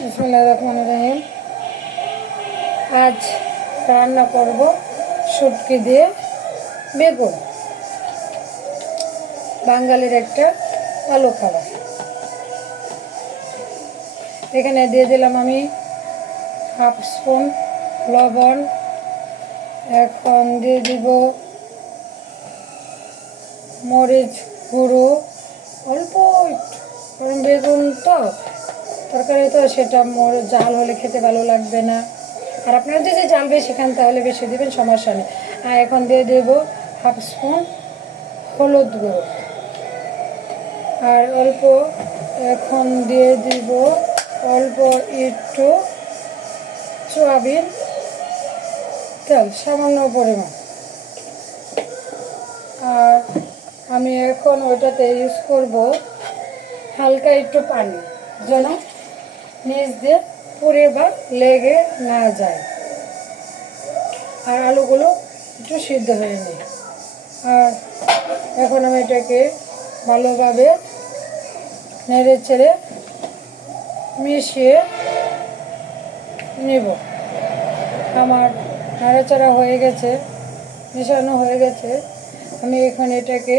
বিসমিল্লাহির রহমানির রহিম। আজ রান্না করব শুটকি দিয়ে বেগুন, বাঙালির একটা ভালো খাবার। এখানে দিয়ে দিলাম আমি হাফ স্পুন লবণ। এখন দিয়ে দিব মরিচ গুঁড়ো অল্প একটু, কারণ বেগুন তো তরকারি তো সেটা জাল হলে খেতে ভালো লাগবে না। আর আপনারা যদি জাল বেশি খান তাহলে বেশি দেবেন, সমস্যা নেই। আর এখন দিয়ে দেব হাফ স্পুন হলুদ গুঁড়ো আর অল্প, এখন দিয়ে দিব অল্প একটু সয়াবিন তেল, সামান্য পরিমাণ। আর আমি এখন ওইটাতে ইউজ করব হালকা একটু পানি, যেন নিচ দিয়ে পুড়ে বা লেগে না যায়, আর আলুগুলো একটু সিদ্ধ হয়ে নেই। আর এখন আমি এটাকে ভালোভাবে নেড়ে চেড়ে মিশিয়ে নেব। আমার নাড়াচাড়া হয়ে গেছে, মেশানো হয়ে গেছে। আমি এখন এটাকে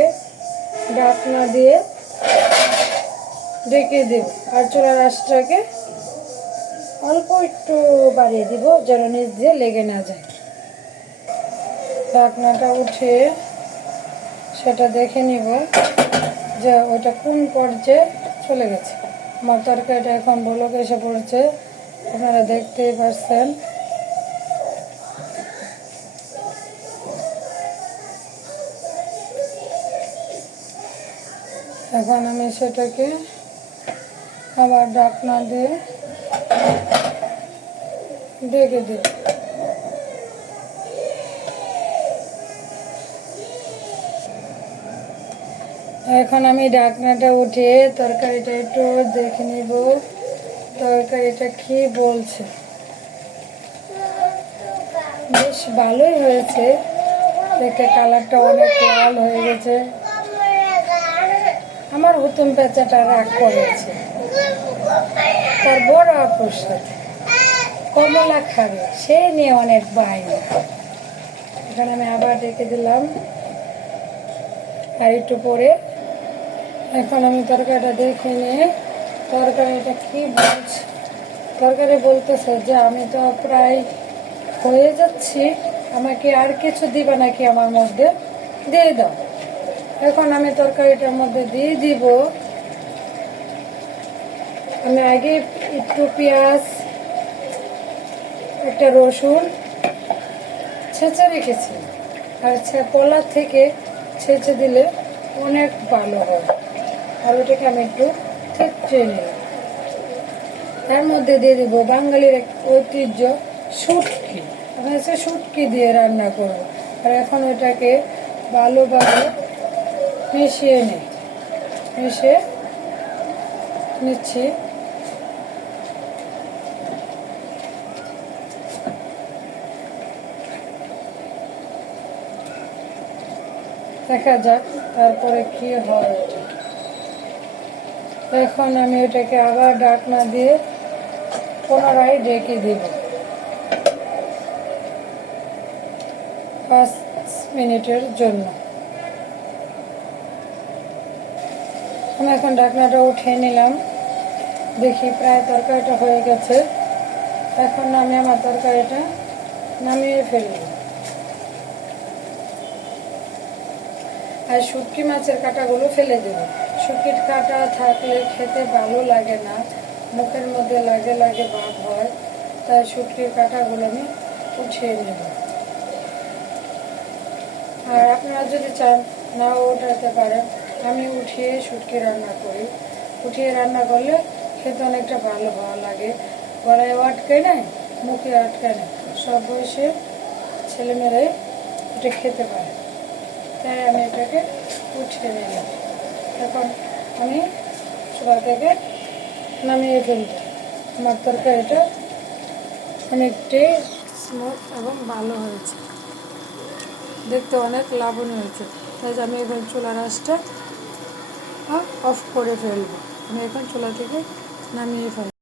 ঢাকনা দিয়ে ঢেকে দেব, আর চুলার আঁচটাকে অল্প একটু বাড়িয়ে দিব যেন নিচ দিয়ে লেগে না যায়। ঢাকনাটা উঠে সেটা দেখে নিব যে ওইটা কোন পর্যায়ে চলে গেছে। আমার তরকারিটা এখন বলক এসে পড়ছে, আপনারা দেখতেই পাচ্ছেন। এখন আমি সেটাকে আবার ঢাকনা দিয়ে ঢেকে দিই। এখন আমি ঢাকনাটা উঠিয়ে তরকারিটা একটু দেখে নিব তরকারিটা কি বলছে। বেশ ভালোই হয়েছে, দেখতে কালারটা অনেক লাল হয়ে গেছে। আমার হুতুম পেঁচাটা রাগ করেছে তার বড় আপুর সাথে, কমলা খাবে, সে নিয়ে অনেক বাইরে। এখানে আমি আবার রেখে দিলাম আর একটু পরে এখন আমি তরকারিটা দেখে নিয়ে তরকারিটা কি বলছে। তরকারি বলতেছে যে আমি তো প্রায় হয়ে যাচ্ছি, আমাকে আর কিছু দিবা নাকি আমার মধ্যে, দিয়ে দাও। এখন আমি তরকারিটার মধ্যে দিয়ে দিব, আমি আগে একটু পেঁয়াজ, একটা রসুন ছেঁচে রেখেছি, আর কলা থেকে ছেঁচে দিলে অনেক ভালো হয়। আর ওটাকে আমি একটু থেঁচে নিলাম। তার মধ্যে দিয়ে দিব বাঙালির এক ঐতিহ্য শুটকি, আমি হচ্ছে শুটকি দিয়ে রান্না করব। আর এখন ওটাকে ভালোভাবে মিশিয়ে নিচ্ছি। দেখা যাক তারপরে কি হয়। এখন আমি এটাকে আবার ঢাকনা দিয়ে পুনরায় ঢেকে দিব 5 মিনিটের জন্য। আমি এখন ঢাকনাটা উঠিয়ে নিলাম, দেখি প্রায় তরকারিটা হয়ে গেছে। এখন আমি আমার তরকারিটা নামিয়ে ফেলব। আর শুটকি মাছের কাঁটাগুলো ফেলে দেব। শুটকির কাঁটা থাকলে খেতে ভালো লাগে না, মুখের মধ্যে লাগে লাগে ভাব হয়, তাই শুটকির কাঁটাগুলো আমি উঠিয়ে নেব। আর আপনারা যদি চান নাও উঠাতে পারেন, আমি উঠিয়ে শুটকি রান্না করি। উঠিয়ে রান্না করলে খেতে অনেকটা ভালো লাগে, গলায় আটকায় না, মুখে আটকায় না, সব বয়সে ছেলেমেয়েরাই এটা খেতে পারে, তাই আমি এটাকে উঠিয়ে নিলাম। এখন আমি চুলা থেকে নামিয়ে ফেলব। আমার তরকারিটা অনেকটাই স্মুথ এবং ভালো হয়েছে, দেখতে অনেক লাবণী হয়েছে। তাই আমি এখন চুলার আঁচটা অফ করে ফেলবো। আমি এখন চুলা থেকে নামিয়ে ফেলব।